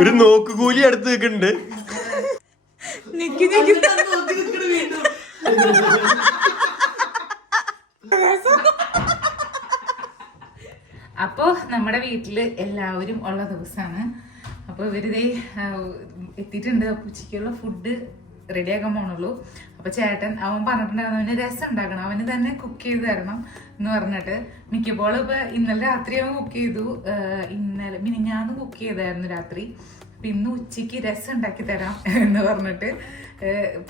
ഒരു നോക്കുകൂലി അടുത്ത് നിൽക്കുന്നുണ്ട്. അപ്പോ നമ്മുടെ വീട്ടില് എല്ലാവരും ഉള്ള ദിവസമാണ്. അപ്പൊ ഇവരിതേ എത്തിയിട്ടുണ്ട്. ഉച്ചയ്ക്കുള്ള ഫുഡ് റെഡിയാക്കാൻ പോണുള്ളൂ. അപ്പൊ ചേട്ടൻ അവൻ പറഞ്ഞിട്ടുണ്ടായിരുന്നു അവന് രസം ഉണ്ടാക്കണം, അവന് തന്നെ കുക്ക് ചെയ്ത് തരണം എന്ന് പറഞ്ഞിട്ട്. മിക്കപ്പോഴും ഇപ്പൊ ഇന്നലെ രാത്രി അവൻ കുക്ക് ചെയ്തു, ഇന്നലെ മിനിഞ്ഞാന്ന് കുക്ക് ചെയ്തായിരുന്നു രാത്രി. അപ്പൊ ഇന്ന് ഉച്ചയ്ക്ക് രസം ഉണ്ടാക്കി തരാം എന്ന് പറഞ്ഞിട്ടുണ്ട്.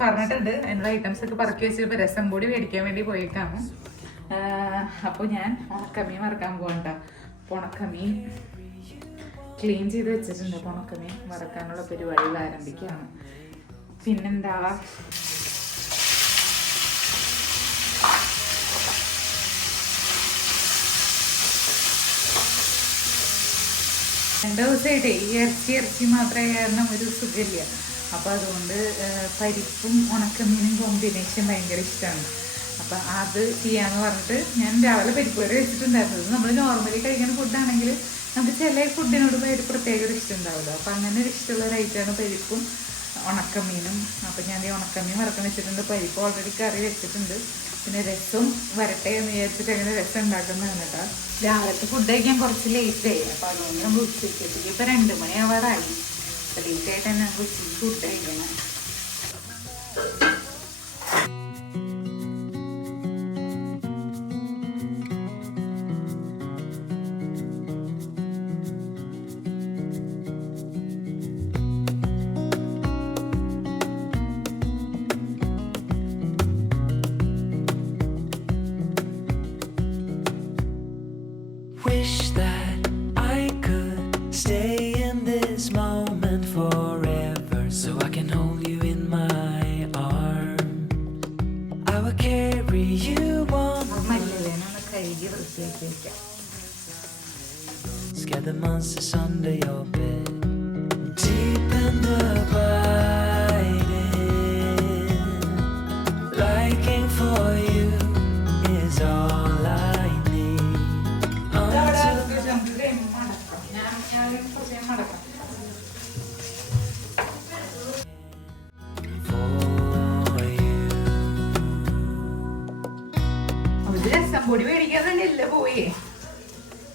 അതിനുള്ള ഐറ്റംസ് ഒക്കെ പറക്കി വെച്ചിട്ട് രസം പൊടി മേടിക്കാൻ വേണ്ടി പോയേക്കാണ്. അപ്പോൾ ഞാൻ ഉണക്കമീൻ വറക്കാൻ പോകണ്ട. ഉണക്കമീൻ ക്ലീൻ ചെയ്ത് വെച്ചിട്ടുണ്ട്. അപ്പോൾ ഉണക്കമീൻ വറക്കാനുള്ള പരിപാടികൾ ആരംഭിക്കുകയാണ്. പിന്നെന്താ, രണ്ട് ദിവസമായിട്ടേ ഈ ഇറച്ചി മാത്രമേ കാരണം ഒരു സുഖമില്ല. അപ്പോൾ അതുകൊണ്ട് പരിപ്പും ഉണക്കമീനും കോമ്പിനേഷൻ ഭയങ്കര ഇഷ്ടമാണ്. അപ്പം അത് ചെയ്യാന്ന് പറഞ്ഞിട്ട് ഞാൻ രാവിലെ പരിപ്പ് വരെ വെച്ചിട്ടുണ്ടായിരുന്നത്. നമ്മൾ നോർമലി കഴിക്കുന്ന ഫുഡാണെങ്കിൽ നമുക്ക് ചില ഫുഡിനോട് ഒരു പ്രത്യേക ഒരു ഇഷ്ടം ഉണ്ടാവുമല്ലോ. അപ്പം അങ്ങനെ ഒരു ഇഷ്ടമുള്ള ഒരു ഐറ്റമാണ് പരിപ്പും ഉണക്കമീനും. അപ്പം ഞാൻ ഈ ഉണക്കമീൻ വറക്കാൻ വെച്ചിട്ടുണ്ട്, പരിപ്പ് ഓൾറെഡി കറി വെച്ചിട്ടുണ്ട്. പിന്നെ രസവും വരട്ടെ എന്ന് വിചാരിച്ചിട്ട് അങ്ങനെ രസം ഉണ്ടാക്കുന്നതാണ് കേട്ടോ. രാവിലത്തെ ഫുഡ് കഴിക്കാൻ കുറച്ച് ലേറ്റായി. അപ്പം അതുകൊണ്ട് നമ്മൾ ഉച്ചയ്ക്ക് ഇപ്പം 2 മണിയാവാറായി. അപ്പം ലേറ്റായിട്ട് തന്നെ നമുക്ക് ഉച്ചയ്ക്ക് ഫുഡ് കഴിക്കണം. Wish that I could stay in this moment forever, so I can hold you in my arms. I will carry you on. Scare the monsters under your bed. Deep and abiding, liking for you is all I need. പൊടി മേടിക്കാൻ തന്നെയല്ല പോയേ.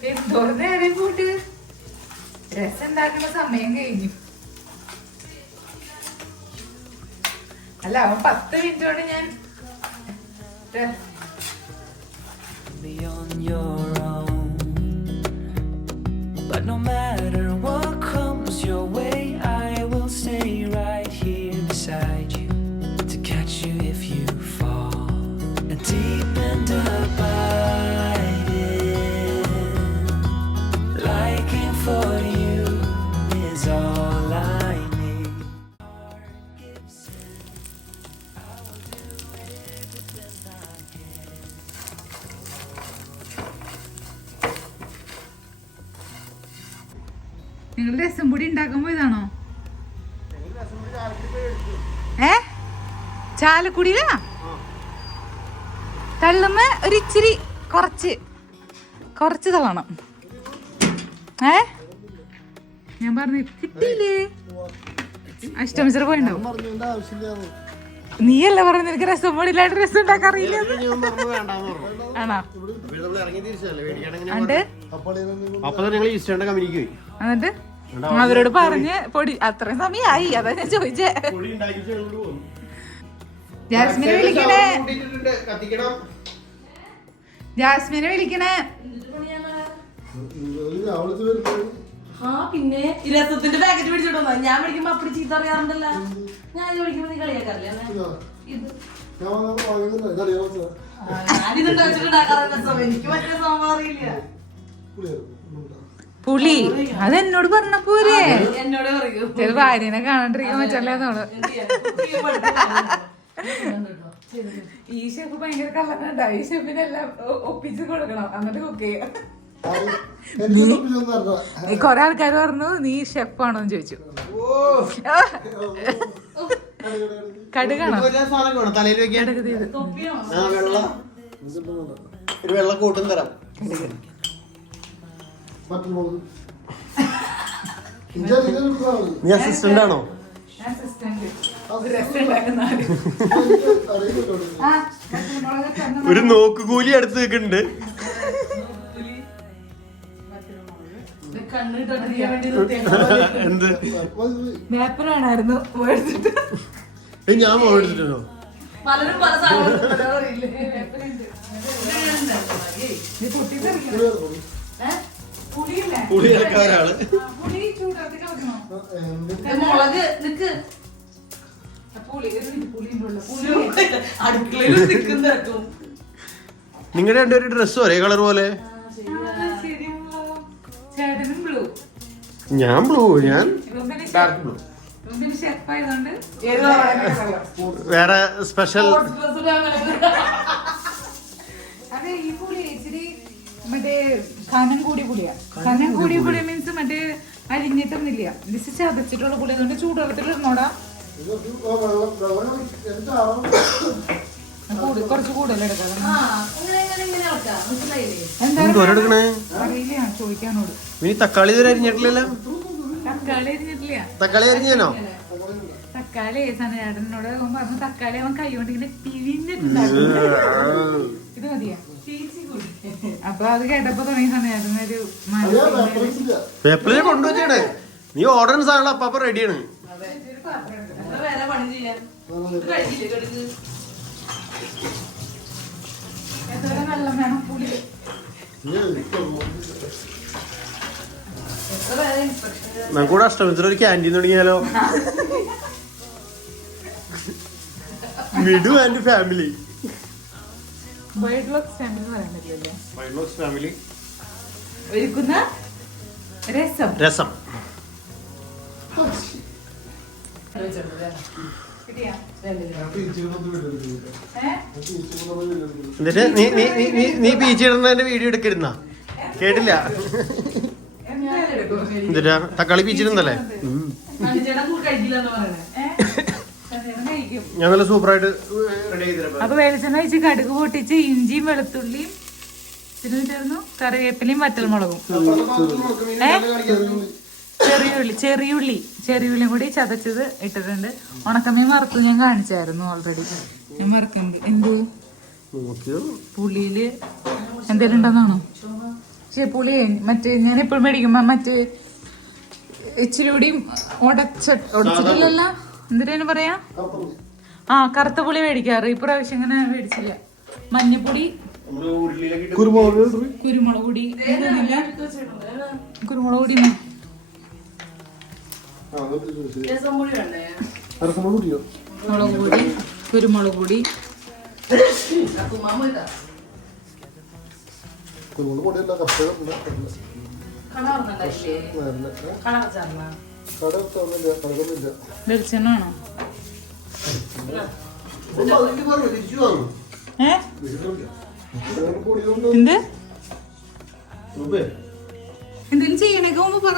എന്തോരം നേരം കൂട്ട് രസം ഉണ്ടാക്കുന്ന സമയം കഴിഞ്ഞു. അല്ല അവൻ 10 മിനിറ്റ് കൊണ്ട് ഞാൻ Be on your own, but no matter what comes your way, I will stay right here beside you to catch you if you fall. And deep and abiding, liking for you is all I need. നിങ്ങൾ രസം പൊടി ഉണ്ടാക്കാൻ പോയതാണോ? ചാലക്കുടിയിലാ? തള്ളുമ്മ ഒരു ഇച്ചിരി കുറച്ച് തള്ളണം. ഞാൻ പറഞ്ഞു കിട്ടിയില്ലേ? അഷ്ടമിച്ചർ പോയിണ്ടാവും. നീയല്ല പറഞ്ഞു നിനക്ക് രസം പൊടിയിലായിട്ട് രസം ഉണ്ടാക്കാൻ അറിയില്ല. ആണോ? എന്നിട്ട് അവരോട് പറഞ്ഞ് പൊടി അത്രയും സമയമായി. അതാ ഞാൻ ചോദിച്ചേ. ജാസ്മിനെ വിളിക്കണേ. പിന്നെ രസത്തിന്റെ പാക്കറ്റ് പിടിച്ചിട്ടോ ഞാൻ വിളിക്കുമ്പോ അപ്പടി ചീത്ത അറിയാറുണ്ടല്ലോ. ഞാൻ വിളിക്കുമ്പോ നീ കളിയാക്കാറില്ല. ഞാനിതുണ്ടാ വെച്ചിട്ടുണ്ടാക്കാറുണ്ട് രസം. എനിക്ക് മറ്റേ സംഭവം അറിയില്ല. പുളി അതെന്നോട് പറഞ്ഞ പോരെ. എന്നോട് പറയൂ ചില ഭാര്യനെ കാണാണ്ടിരിക്കാൻ പറ്റല്ലേന്നോള്. ഈ ഷെഫ് ഭയങ്കര കള്ളനുണ്ടാ. ഈ ഷെഫിനെല്ലാം ഒപ്പിച്ച് കൊടുക്കണം എന്നിട്ട് കുക്ക് ചെയ്യാം. കൊറേ ആൾക്കാർ പറഞ്ഞു നീ ഷെഫാണോന്ന് ചോദിച്ചു. കടുകാണോ? വെള്ള കൂട്ടും തരാം. നീ അസിസ്റ്റന്റ് ആണോ? അസിസ്റ്റന്റ് രസം ഉണ്ടാക്കുന്ന ആള്. ആ, പച്ചമുളകൊക്കെ ഒന്ന് ഒരു നോക്കുകൂലി അടുത്ത് നിൽക്കുന്നുണ്ട്. കണ്ണിട്ടടിക്കാൻ വേണ്ടി നിർത്തിയേക്കാം. എന്ത് വേപ്പർ വേണമായിരുന്നു എടുത്തിട്ട്. ഞാൻ മേടിച്ചിട്ടോ? പലരും പല സാധനങ്ങളും അറിയില്ലേ. ഇത് പൊട്ടിത്തെറിക്കണം. പുളിയില്ലേ? പുളി ഇറക്കാൻ ഒരാള്. പുളി ചൂടത്തി കളക്കണോ? മുളക് നിക്ക് പുളി പുളിൻ്റെ ഉള്ള പുളി അടുക്കളയിൽ നിൽക്കുന്നതാക്കും. നിങ്ങളുടെ രണ്ടുപേരും ഡ്രസ് ഒരേ കളർ പോലെ. ശരിയാണല്ലോ. ചേട്ടനും ബ്ലൂ. ഞാൻ ബ്ലൂ, ഞാൻ റൂമിന് ഡാർക്ക് ബ്ലൂ. ഷെഫ് ആയതുകൊണ്ട് വേറെ സ്പെഷ്യൽ. അതെ, ഈ പുളി ഇച്ചിരി മറ്റേ കനം കൂടിയ പുളിയാ. കനം കൂടിയ പുളി മീൻസ് മറ്റേ അരിഞ്ഞിട്ടൊന്നുമില്ല. ഇത് ചതച്ചിട്ടുള്ള പുളി. അതുകൊണ്ട് ചൂടുവെള്ളത്തിലിരുന്നോടാ. കുറച്ച് കൂടുതൽ എടുക്കാം. എന്താ എടുക്കണേ? അറിയില്ല, ചോദിക്കാനോട്. ഇനി തക്കാളി ഇതുവരെ അരിഞ്ഞിട്ടില്ലല്ലോ. തക്കാളി അരിഞ്ഞിട്ടില്ല. തക്കാളി അരിഞ്ഞോ? തക്കാളി ചേട്ടനോട് പറഞ്ഞു തക്കാളി അവൻ കൈ കൊണ്ട് ഇങ്ങനെ പിരിഞ്ഞിട്ടുണ്ടായിരുന്നു. ഇത് മതിയാ. അപ്പൊ അത് കേട്ടപ്പോ തുടങ്ങിയ സമയമായിരുന്നു ഒരു പേപ്പറിൽ കൊണ്ടുവച്ചേ. നീ ഓർഡർ സാധനം അപ്പൊ റെഡിയാണ്. വേറെ പണി ചെയ്യാൻ കഴിയില്ലേ കടുക്ക്. എത്ര വെള്ളം വേണം പുളി? എത്ര വേറെ ഇൻസ്ട്രക്ഷൻ. നമുക്കൂടെ അഷ്ടമിത്ര ഒരു ക്യാൻറ്റീൻ തുടങ്ങിയാലോ? Midu and family. Wide locks family പറയാൻ പറ്റില്ലല്ലോ. ഫാമിലി ഒരുക്കുന്ന രസം. രസം. കിട്ടിയാ? എന്നിട്ട് നീ പീച്ചിടുന്നതിന്റെ വീഡിയോ എടുക്കരുന്ന കേട്ടില്ല? എന്തായാലും എടുക്കും. എന്നിട്ടാ തക്കാളി പീച്ചിടുന്നല്ലേ? ചേട്ടൻ കഴിക്കില്ല എന്ന് പറയണേ. ചേട്ടൻ കഴിക്കും. ഞാൻ നല്ല സൂപ്പറായിട്ട് റെഡി ചെയ്തിരാ. അപ്പൊ വെളിച്ചെണ്ണ വെച്ച് കടുക് പൊട്ടിച്ച് ഇഞ്ചിയും വെളുത്തുള്ളിയും പിന്നെ ചേർന്നു കറിവേപ്പിലയും വറ്റൽമുളകും ചെറിയുള്ളിയും കൂടി ചതച്ചത് ഇട്ടിട്ടുണ്ട്. ഉണക്കമീൻ വറുത്ത് ഞാൻ കാണിച്ചായിരുന്നു ഓൾറെഡി. ഞാൻ വറുക്കുന്നുണ്ട്. എന്ത് പുളിയില് എന്തേലും ഉണ്ടെന്നാണോ? പക്ഷെ പുളി മറ്റേ ഞാൻ എപ്പോഴും മേടിക്കുമ്പോ മറ്റേ ഇച്ചിരി കൂടിയും ഉടച്ചിട്ടില്ലല്ല, എന്തിനാ പറയാ, ആ കറുത്ത പുളി മേടിക്കാറ്. ഇപ്രാവശ്യം ഇങ്ങനെ മേടിച്ചില്ല. മഞ്ഞപ്പൊടി, കുരുമുളക് പൊടി, കുരുമുളക് പൊടി, രസം കൂടി വേണ്ടേ? മുളക് പൊടി, കുരുമുളക് പൊടി, വെളിച്ചെണ്ണ വേണോ? എന്ത് എന്തെങ്കിലും ചെയ്യണേക്ക് മുമ്പ് പറ.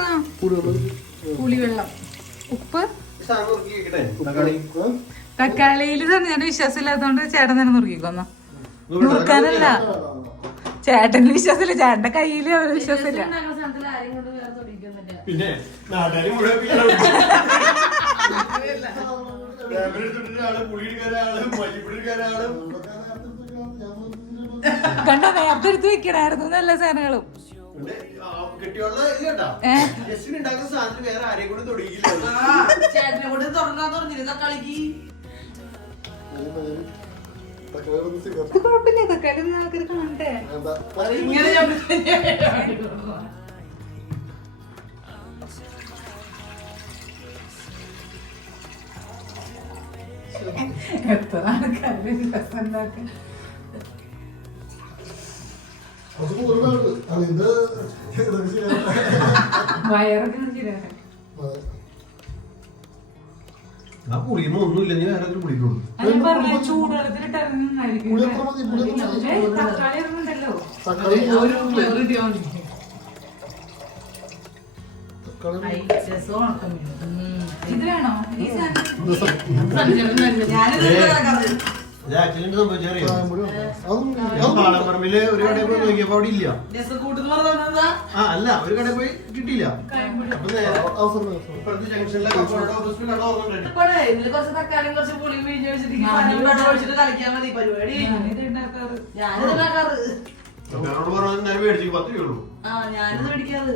പുളിവെള്ളം, ഉപ്പ്, തക്കാളിയില് ഞാൻ വിശ്വാസമില്ലാത്തോണ്ട് ചേട്ടൻ തന്നെ നുറുക്കിക്കൊന്ന. നുറുക്കാനല്ല, ചേട്ടന് വിശ്വാസമില്ല, ചേട്ടന്റെ കയ്യില് അവര് വിശ്വാസമില്ല. പിന്നെ കണ്ടോ, നേരത്തെ എടുത്ത് വെക്കണായിരുന്നു നല്ല സാധനങ്ങളും. ചേട്ടനെ കൂടെ തുറന്നാ തുറന്നില്ല തക്കാളിക്ക്. ഇത് കുഴപ്പമില്ല, തക്കാളി ഒന്നും ആൾക്കാർ കാണട്ടെ. ഇങ്ങനെ എത്ര ആൾക്കാരുടെ രസം ഉണ്ടാക്കാൻ. വയറൊക്കെ ശരിയാക്കാൻ. ഒന്നുമില്ല, നീ വേറെ പിടിക്കുള്ളൂ. ഞാൻ പറഞ്ഞ ചൂടുവെള്ളത്തിലിട്ടായിരിക്കും. തക്കാളി ഇറങ്ങുന്നുണ്ടല്ലോ. ഇത് വേണോ? ഈ സംഭവിച്ചറിയോ? ഞാൻ പാളപ്പറമ്പില് ഒരു കടയിൽ പോയി നോക്കിയപ്പോ അവിടെ ഇല്ല. രസം കൂട്ടുന്ന പറഞ്ഞതാ. ആ അല്ല ഒരു കടയിൽ പോയി കിട്ടിയില്ല. അപ്പൊ നേരെ ഇപ്പുറത്തെ ജംഗ്ഷനിലെ ഓപ്പോസിറ്റ് കട ഓർമ്മ ഇപ്പഴേ ഇതില് കുറച്ച് തക്കാളിയും കുറച്ച് പുളിയും പിഴിഞ്ഞ് വെച്ചിട്ട് ഈ പനം വെള്ളം ഒഴിച്ചിട്ട് കളിക്കാൻ മതി പരിപാടി. ഞാനിത് ഉണ്ടാക്കാറ്. പറഞ്ഞാൽ ഞാൻ മേടിച്ചു 10 രൂപ. ആ ഞാനിത് മേടിക്കാറ്.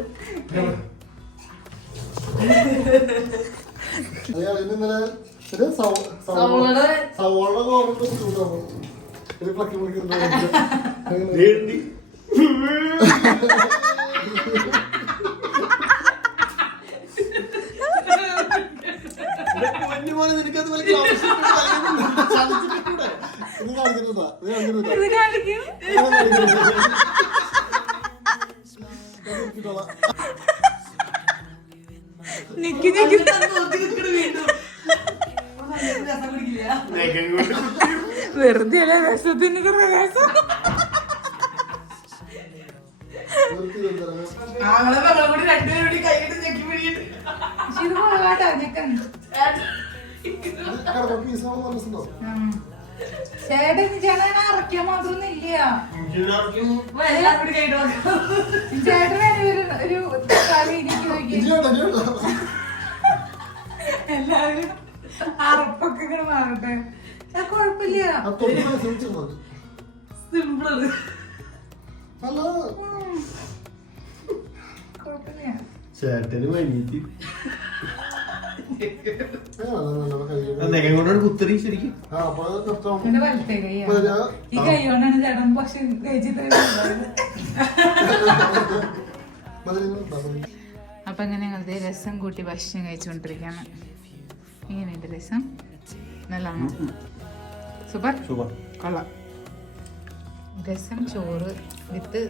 വെറുതെ രസത്തിന് രസം. ആങ്ങളെ വെള്ളം കൂടി രണ്ടുപേരും കൂടി കൈയിട്ട് ഞെക്കി പിടിയിട്ട് ഇത് പോകാട്ടോ ഞെക്കാൻ. ചേട്ടൻ ചേട്ടൻ അറക്കാൻ മാത്രമൊന്നും ഇല്ല. എല്ലാം കൂടി കൈയിട്ട് നോക്കാം. ചേട്ടൻ ഒരു തക്കാളി എല്ലാവരും അറപ്പൊക്കെ ഇങ്ങനെ മാറട്ടെ. കൊഴപ്പില്ല. സിമ്പിള്. കൊഴപ്പില്ല. ചേട്ടന് വൈകിട്ട് കൊണ്ടോട് കുത്തറി ശരിക്കും. എന്റെ വലത്തെ കൈയാ. ഈ കൈ കൊണ്ടാണ് ചേട്ടൻ പക്ഷെ കഴിച്ചിട്ട്. അപ്പൊ ഇങ്ങനെ ഞങ്ങളുടെ രസം കൂട്ടി ഭക്ഷണം കഴിച്ചുകൊണ്ടിരിക്കാണ്. ഇങ്ങനെയുണ്ട് രസം. നല്ലതാണ്. സൂപ്പർ സൂപ്പർ കൊള്ളാം. രസം ചോറ് വിത്ത്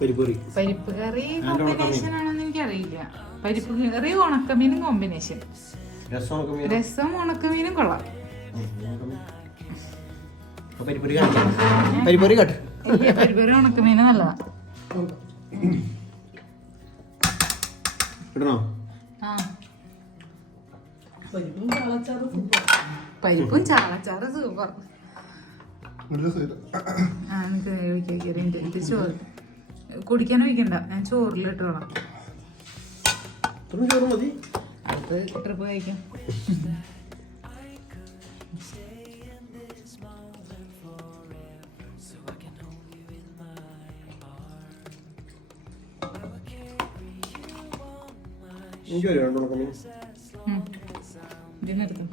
പരിപ്പ് കറി കോമ്പിനേഷൻ ആണെന്ന് എനിക്കറിയില്ല. പരിപ്പ് കറി ഉണക്കമീനും കോമ്പിനേഷൻ. രസം ഉണക്കമീനും കൊള്ളാം. പരിപ്പുകറി ഉണക്കമീനും നല്ലതാ. ആ പരിപ്പും ചാളച്ചാറ് സൂപ്പർ. ആ എനിക്ക് ഇത് ചോറ് കുടിക്കാൻ ഒഴിക്കണ്ട. ഞാൻ ചോറിലിട്ടോളാം. അത് ട്രിപ്പ് കഴിക്കാം. ഇതിനെടുത്തു.